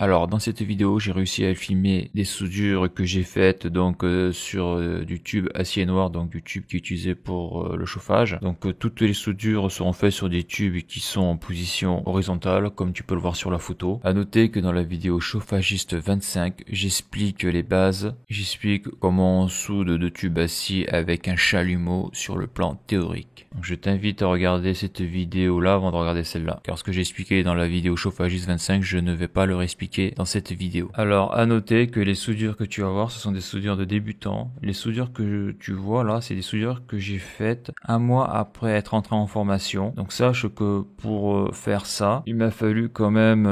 Alors dans cette vidéo, j'ai réussi à filmer des soudures que j'ai faites donc sur du tube acier noir, donc du tube qui est utilisé pour le chauffage. Donc toutes les soudures seront faites sur des tubes qui sont en position horizontale, comme tu peux le voir sur la photo. À noter que dans la vidéo chauffagiste 25, j'explique les bases, j'explique comment on soude de tubes acier avec un chalumeau sur le plan théorique. Donc je t'invite à regarder cette vidéo là avant de regarder celle-là, car ce que j'ai expliqué dans la vidéo chauffagiste 25, je ne vais pas le réexpliquer dans cette vidéo. Alors à noter que les soudures que tu vas voir, ce sont des soudures de débutants. Les soudures que tu vois là, c'est des soudures que j'ai faites un mois après être entré en formation. Donc sache que pour faire ça, il m'a fallu quand même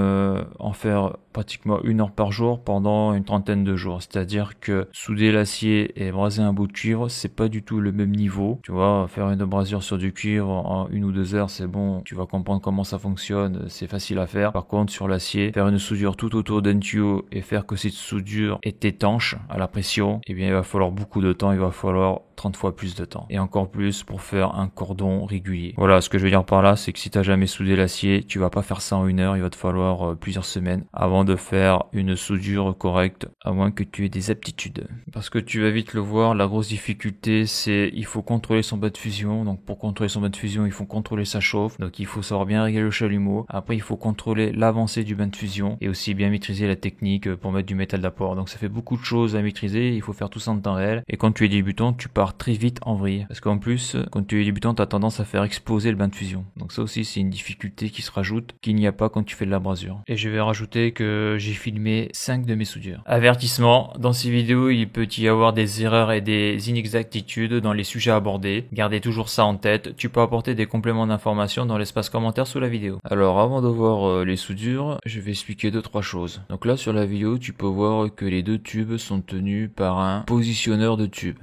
en faire pratiquement 1 heure par jour pendant une trentaine de jours. C'est-à-dire que souder l'acier et braser un bout de cuivre, c'est pas du tout le même niveau. Tu vois, faire une brasure sur du cuivre en 1 ou 2 heures, c'est bon. Tu vas comprendre comment ça fonctionne, c'est facile à faire. Par contre, sur l'acier, faire une soudure tout autour d'un tuyau et faire que cette soudure est étanche à la pression, eh bien, il va falloir beaucoup de temps. Il va falloir 30 fois plus de temps. Et encore plus pour faire un cordon régulier. Voilà, ce que je veux dire par là, c'est que si tu n'as jamais soudé l'acier, tu vas pas faire ça en 1 heure. Il va te falloir plusieurs semaines avant de faire une soudure correcte, à moins que tu aies des aptitudes. Parce que tu vas vite le voir, la grosse difficulté, c'est il faut contrôler son bas de fusion. Donc pour contrôler son bas de fusion, il faut contrôler sa chauffe. Donc il faut savoir bien régler le chalumeau. Après, il faut contrôler l'avancée du bain de fusion et aussi bien maîtriser la technique pour mettre du métal d'apport. Donc ça fait beaucoup de choses à maîtriser. Il faut faire tout ça en temps réel. Et quand tu es débutant, tu pars très vite en vrille. Parce qu'en plus, quand tu es débutant, tu as tendance à faire exploser le bain de fusion. Donc ça aussi, c'est une difficulté qui se rajoute, qu'il n'y a pas quand tu fais de la brasure. Et je vais rajouter que j'ai filmé 5 de mes soudures. Avertissement, dans ces vidéos, il peut y avoir des erreurs et des inexactitudes dans les sujets abordés. Gardez toujours ça en tête. Tu peux apporter des compléments d'information dans l'espace commentaire sous la vidéo. Alors avant de voir les soudures, je vais expliquer 2-3 choses. Donc là, sur la vidéo, tu peux voir que les 2 tubes sont tenus par un positionneur de tube.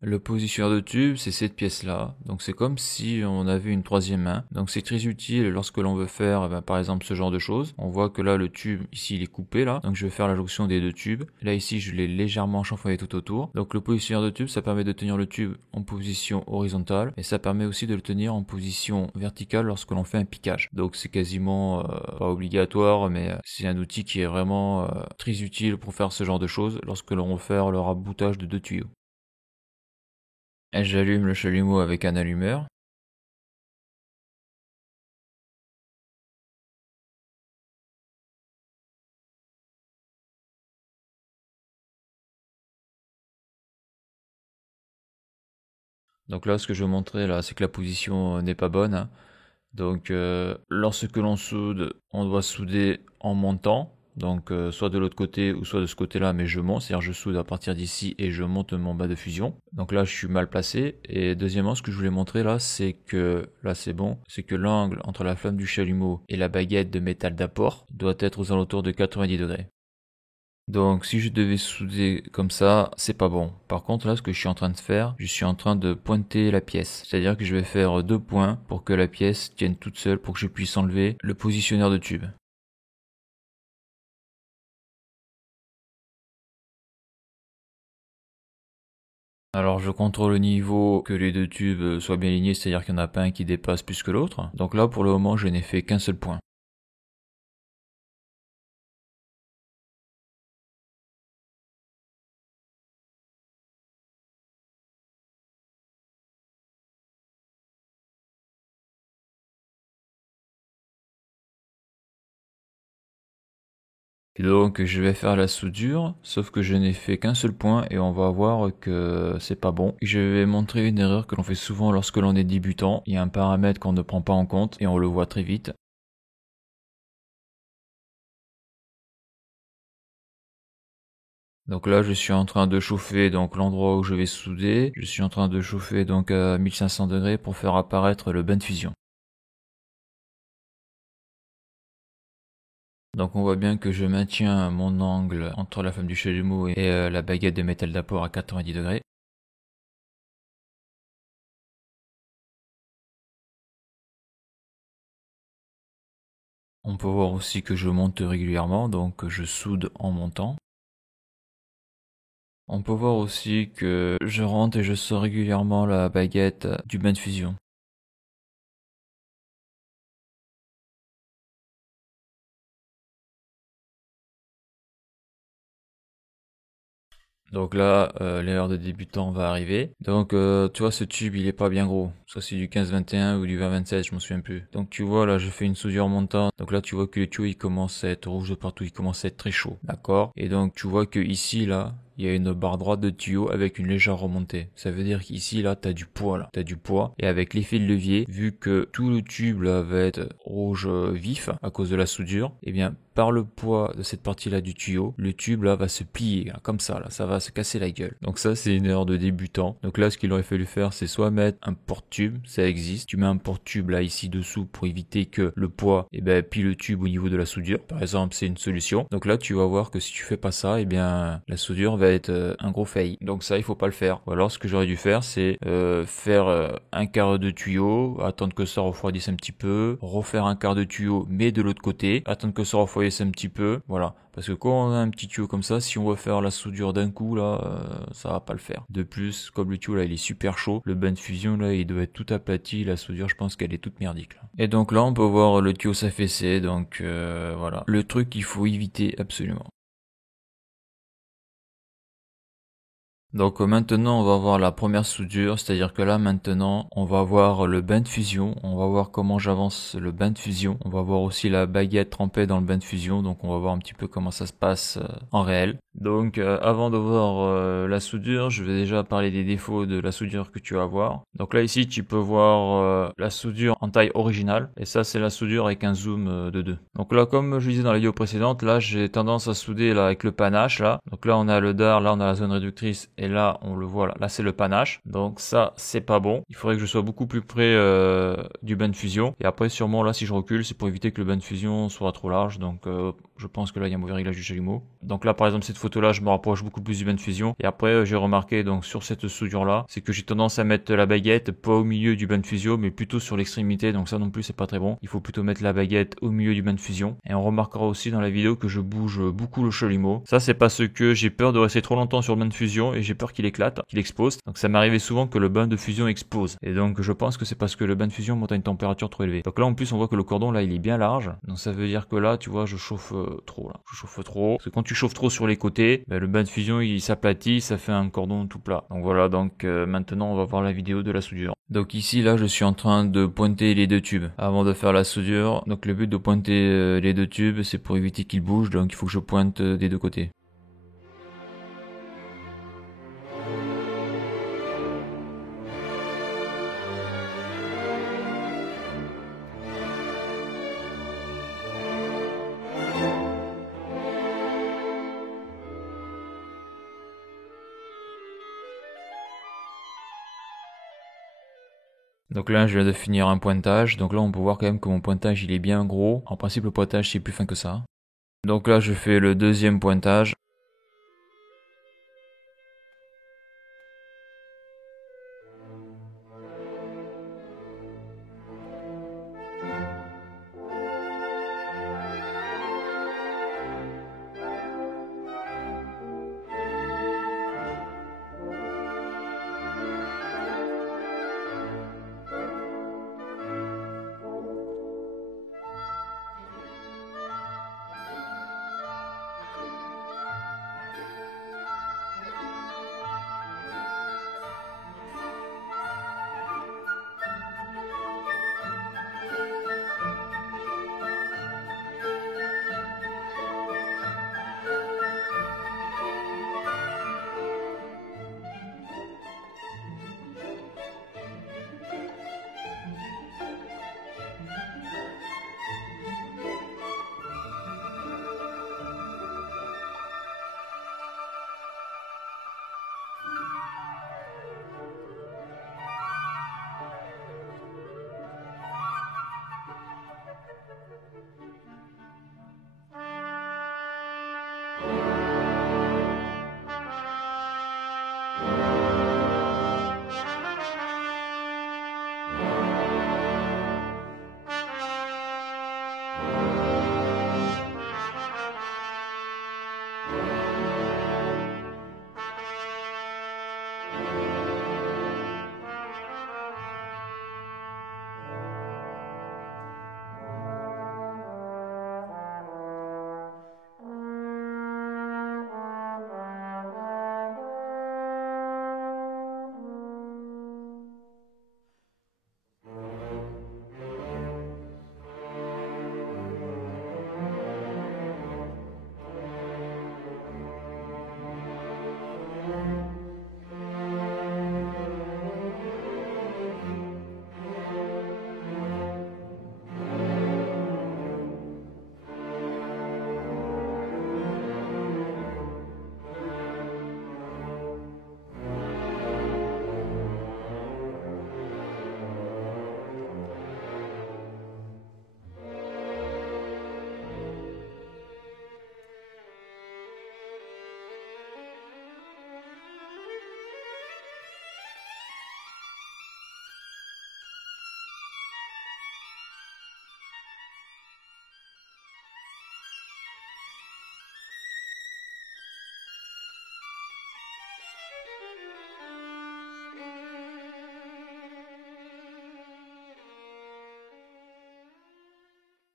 Le positionneur de tube, c'est cette pièce-là. Donc c'est comme si on avait une troisième main. Donc c'est très utile lorsque l'on veut faire, par exemple, ce genre de choses. On voit que là, le tube, ici, il est coupé, là. Donc je vais faire la jonction des 2 tubes. Là, ici, je l'ai légèrement chamfouillé tout autour. Donc le positionneur de tube, ça permet de tenir le tube en position horizontale. Et ça permet aussi de le tenir en position verticale lorsque l'on fait un piquage. Donc c'est quasiment pas obligatoire, mais c'est un outil qui est vraiment très utile pour faire ce genre de choses lorsque l'on veut faire le raboutage de 2 tuyaux. J'allume le chalumeau avec un allumeur. Donc là, ce que je vais montrer là, c'est que la position n'est pas bonne, hein. Donc lorsque l'on soude, on doit souder en montant. Donc soit de l'autre côté ou soit de ce côté-là, mais je monte, c'est-à-dire je soude à partir d'ici et je monte mon bas de fusion. Donc là, je suis mal placé. Et deuxièmement, ce que je voulais montrer là, c'est que là c'est bon, c'est que l'angle entre la flamme du chalumeau et la baguette de métal d'apport doit être aux alentours de 90 degrés. Donc si je devais souder comme ça, c'est pas bon. Par contre là, ce que je suis en train de faire, je suis en train de pointer la pièce. C'est-à-dire que je vais faire 2 points pour que la pièce tienne toute seule, pour que je puisse enlever le positionneur de tube. Alors je contrôle le niveau, que les 2 tubes soient bien alignés, c'est-à-dire qu'il n'y en a pas un qui dépasse plus que l'autre. Donc là pour le moment je n'ai fait qu'un seul point. Et donc je vais faire la soudure, sauf que je n'ai fait qu'un seul point et on va voir que c'est pas bon. Je vais montrer une erreur que l'on fait souvent lorsque l'on est débutant. Il y a un paramètre qu'on ne prend pas en compte et on le voit très vite. Donc là je suis en train de chauffer donc l'endroit où je vais souder. Je suis en train de chauffer donc à 1500 degrés pour faire apparaître le bain de fusion. Donc on voit bien que je maintiens mon angle entre la flamme du chalumeau et la baguette de métal d'apport à 90 degrés. On peut voir aussi que je monte régulièrement, donc je soude en montant. On peut voir aussi que je rentre et je sors régulièrement la baguette du bain de fusion. Donc là, l'erreur de débutant va arriver. Donc tu vois, ce tube il est pas bien gros. Ça c'est du 15-21 ou du 20-27, je m'en souviens plus. Donc tu vois là, je fais une soudure montante. Donc là tu vois que le tuyau il commence à être rouge de partout, il commence à être très chaud. D'accord? Et donc tu vois que ici là, il y a une barre droite de tuyau avec une légère remontée. Ça veut dire qu'ici là t'as du poids là. T'as du poids. Et avec l'effet de levier, vu que tout le tube là va être rouge vif à cause de la soudure, eh bien par le poids de cette partie là du tuyau, le tube là va se plier là, comme ça là, ça va se casser la gueule. Donc ça c'est une erreur de débutant. Donc là ce qu'il aurait fallu faire c'est soit mettre un porte-tube, ça existe, tu mets un porte-tube là ici dessous pour éviter que le poids plie le tube au niveau de la soudure. Par exemple c'est une solution. Donc là tu vas voir que si tu fais pas ça, la soudure va être un gros fail. Donc ça il faut pas le faire. Ou alors ce que j'aurais dû faire c'est faire un quart de tuyau, attendre que ça refroidisse un petit peu, refaire un quart de tuyau mais de l'autre côté, attendre que ça refroidisse un petit peu, voilà. Parce que quand on a un petit tuyau comme ça, si on veut faire la soudure d'un coup, là, ça va pas le faire. De plus, comme le tuyau là, il est super chaud, le bain de fusion là, il doit être tout aplati, la soudure, je pense qu'elle est toute merdique là. Et donc là, on peut voir le tuyau s'affaisser, donc voilà. Le truc qu'il faut éviter absolument. Donc maintenant on va voir la première soudure, c'est-à-dire que là maintenant on va voir le bain de fusion, on va voir comment j'avance le bain de fusion, on va voir aussi la baguette trempée dans le bain de fusion, donc on va voir un petit peu comment ça se passe en réel. Donc avant de voir la soudure, je vais déjà parler des défauts de la soudure que tu vas voir. Donc là ici tu peux voir la soudure en taille originale, et ça c'est la soudure avec un zoom de 2. Donc là comme je disais dans la vidéo précédente, là j'ai tendance à souder là avec le panache là. Donc là on a le dard, là on a la zone réductrice, et là on le voit là c'est le panache. Donc ça c'est pas bon. Il faudrait que je sois beaucoup plus près du bain de fusion. Et après sûrement là si je recule c'est pour éviter que le bain de fusion soit trop large. Donc je pense que là il y a un mauvais réglage du chalumeau. Donc là par exemple cette photo là je me rapproche beaucoup plus du bain de fusion. Et après j'ai remarqué donc sur cette soudure là c'est que j'ai tendance à mettre la baguette pas au milieu du bain de fusion mais plutôt sur l'extrémité. Donc ça non plus c'est pas très bon. Il faut plutôt mettre la baguette au milieu du bain de fusion. Et on remarquera aussi dans la vidéo que je bouge beaucoup le chalumeau. Ça c'est parce que j'ai peur de rester trop longtemps sur le bain de fusion et j'ai peur qu'il éclate, qu'il explose. Donc ça m'arrivait souvent que le bain de fusion explose. Et donc je pense que c'est parce que le bain de fusion monte à une température trop élevée. Donc là en plus on voit que le cordon là il est bien large. Donc ça veut dire que là tu vois je chauffe trop là. Je chauffe trop. Parce que quand tu chauffes trop sur les côtés, le bain de fusion il s'aplatit, ça fait un cordon tout plat. Donc voilà, donc maintenant on va voir la vidéo de la soudure. Donc ici là je suis en train de pointer les deux tubes avant de faire la soudure. Donc le but de pointer les deux tubes c'est pour éviter qu'ils bougent, donc il faut que je pointe des deux côtés. Donc là je viens de finir un pointage, donc là on peut voir quand même que mon pointage il est bien gros. En principe le pointage c'est plus fin que ça. Donc là je fais le deuxième pointage.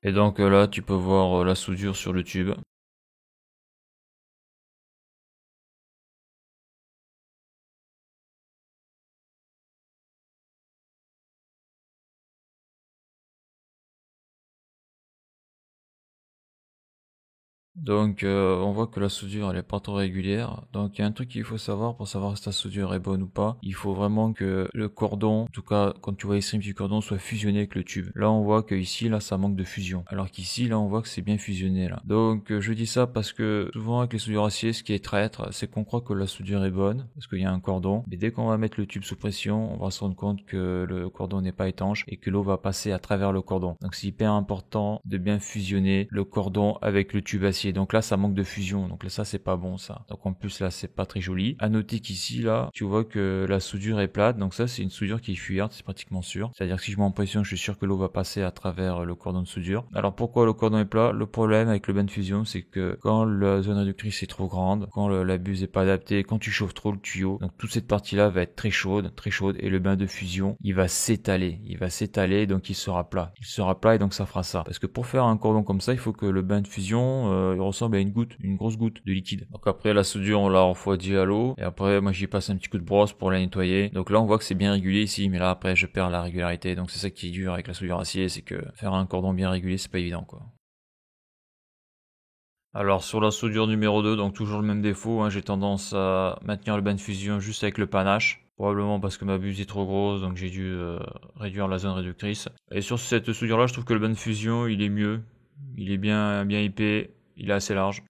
Et donc là, tu peux voir la soudure sur le tube. Donc on voit que la soudure elle est pas trop régulière. Donc il y a un truc qu'il faut savoir pour savoir si ta soudure est bonne ou pas. Il faut vraiment que le cordon, en tout cas quand tu vois les streams du cordon, soit fusionné avec le tube. Là on voit que ici là ça manque de fusion. Alors qu'ici là on voit que c'est bien fusionné là. Donc je dis ça parce que souvent avec les soudures acier, ce qui est traître, c'est qu'on croit que la soudure est bonne parce qu'il y a un cordon. Mais dès qu'on va mettre le tube sous pression, on va se rendre compte que le cordon n'est pas étanche et que l'eau va passer à travers le cordon. Donc c'est hyper important de bien fusionner le cordon avec le tube acier. Donc là, ça manque de fusion. Donc là, ça, c'est pas bon, ça. Donc en plus, là, c'est pas très joli. À noter qu'ici, là, tu vois que la soudure est plate. Donc ça, c'est une soudure qui est fuyarde, c'est pratiquement sûr. C'est-à-dire que si je mets en pression, je suis sûr que l'eau va passer à travers le cordon de soudure. Alors pourquoi le cordon est plat? Le problème avec le bain de fusion, c'est que quand la zone réductrice est trop grande, quand la buse est pas adaptée, quand tu chauffes trop le tuyau, donc toute cette partie-là va être très chaude, et le bain de fusion, il va s'étaler. Il va s'étaler, donc il sera plat. Il sera plat et donc ça fera ça. Parce que pour faire un cordon comme ça, il faut que le bain de fusion, il ressemble à une goutte, une grosse goutte de liquide. Donc après la soudure, on l'a refroidi à l'eau. Et après, moi j'y passe un petit coup de brosse pour la nettoyer. Donc là, on voit que c'est bien régulier ici, mais là après, je perds la régularité. Donc c'est ça qui est dur avec la soudure acier, c'est que faire un cordon bien régulier, c'est pas évident quoi. Alors sur la soudure numéro 2, donc toujours le même défaut, hein, j'ai tendance à maintenir le bain de fusion juste avec le panache. Probablement parce que ma buse est trop grosse, donc j'ai dû réduire la zone réductrice. Et sur cette soudure là, je trouve que le bain de fusion, il est mieux. Il est bien épais, il est assez large.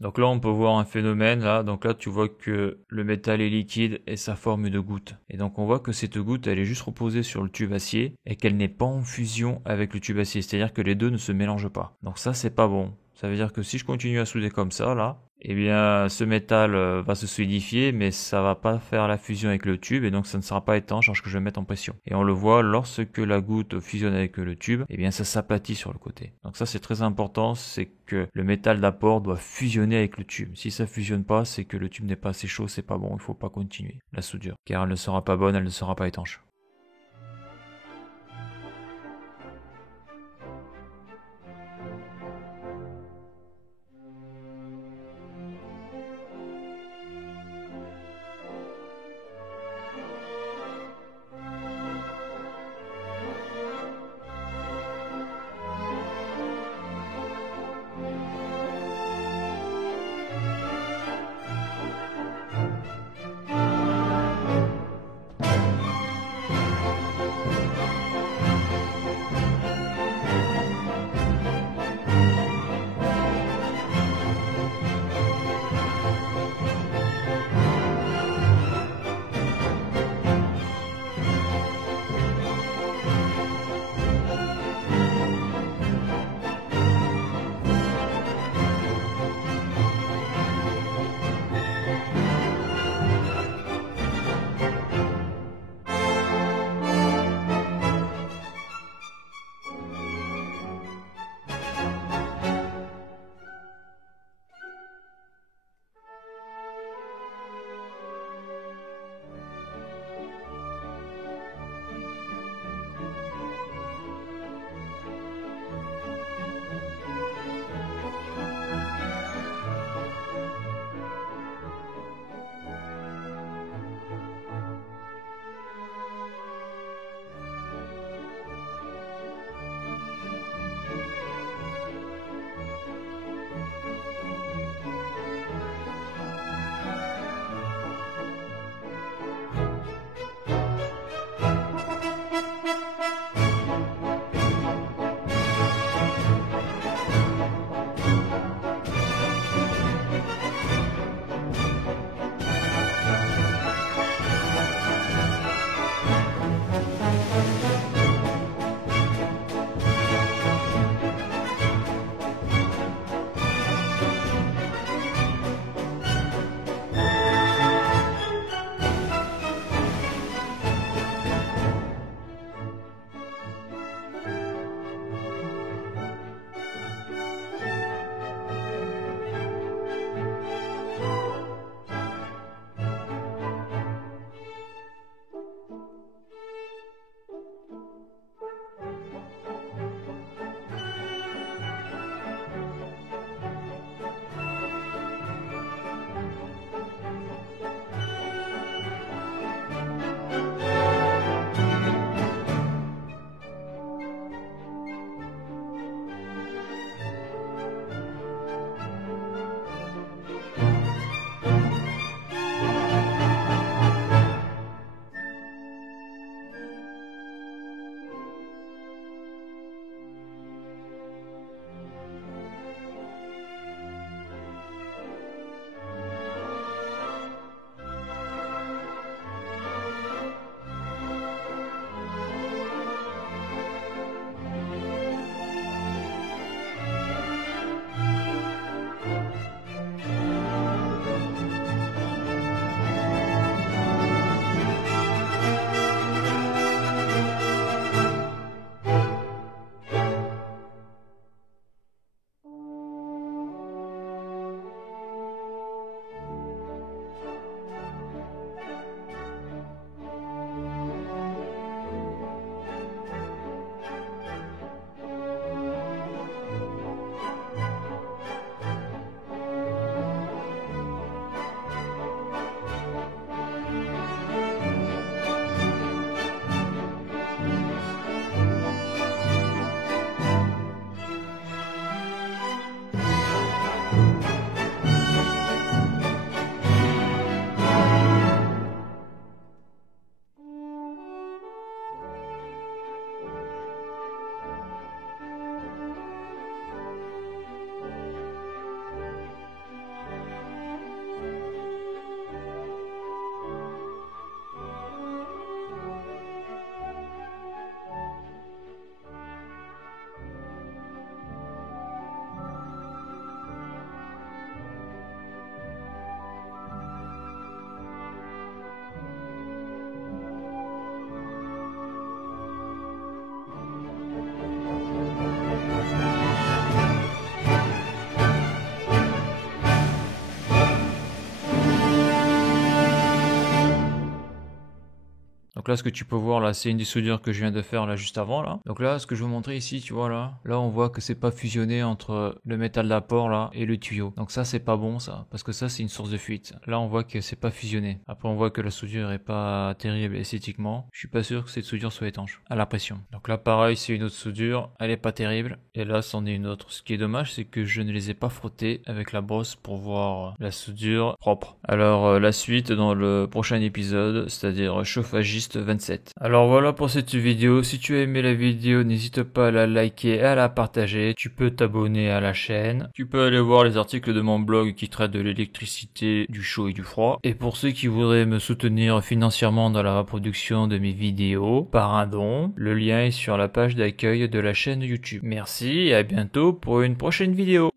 Donc là, on peut voir un phénomène, là. Donc là, tu vois que le métal est liquide et ça forme une goutte. Et donc, on voit que cette goutte, elle est juste reposée sur le tube acier et qu'elle n'est pas en fusion avec le tube acier. C'est-à-dire que les deux ne se mélangent pas. Donc ça, c'est pas bon. Ça veut dire que si je continue à souder comme ça, là, eh bien, ce métal va se solidifier, mais ça va pas faire la fusion avec le tube, et donc ça ne sera pas étanche lorsque je vais mettre en pression. Et on le voit, lorsque la goutte fusionne avec le tube, eh bien, ça s'aplatit sur le côté. Donc ça, c'est très important, c'est que le métal d'apport doit fusionner avec le tube. Si ça fusionne pas, c'est que le tube n'est pas assez chaud, c'est pas bon, il faut pas continuer la soudure, car elle ne sera pas bonne, elle ne sera pas étanche. Donc là, ce que tu peux voir là, c'est une des soudures que je viens de faire là juste avant là. Donc là, ce que je veux montrer ici, tu vois là, on voit que c'est pas fusionné entre le métal d'apport là et le tuyau. Donc ça, c'est pas bon ça, parce que ça c'est une source de fuite. Là, on voit que c'est pas fusionné. Après, on voit que la soudure est pas terrible esthétiquement. Je suis pas sûr que cette soudure soit étanche à la pression. Donc là, pareil, c'est une autre soudure, elle est pas terrible. Et là, c'en est une autre. Ce qui est dommage, c'est que je ne les ai pas frottés avec la brosse pour voir la soudure propre. Alors la suite dans le prochain épisode, c'est-à-dire chauffagiste 27. Alors voilà pour cette vidéo. Si tu as aimé la vidéo, n'hésite pas à la liker et à la partager. Tu peux t'abonner à la chaîne. Tu peux aller voir les articles de mon blog qui traitent de l'électricité, du chaud et du froid. Et pour ceux qui voudraient me soutenir financièrement dans la reproduction de mes vidéos par un don, le lien est sur la page d'accueil de la chaîne YouTube. Merci et à bientôt pour une prochaine vidéo.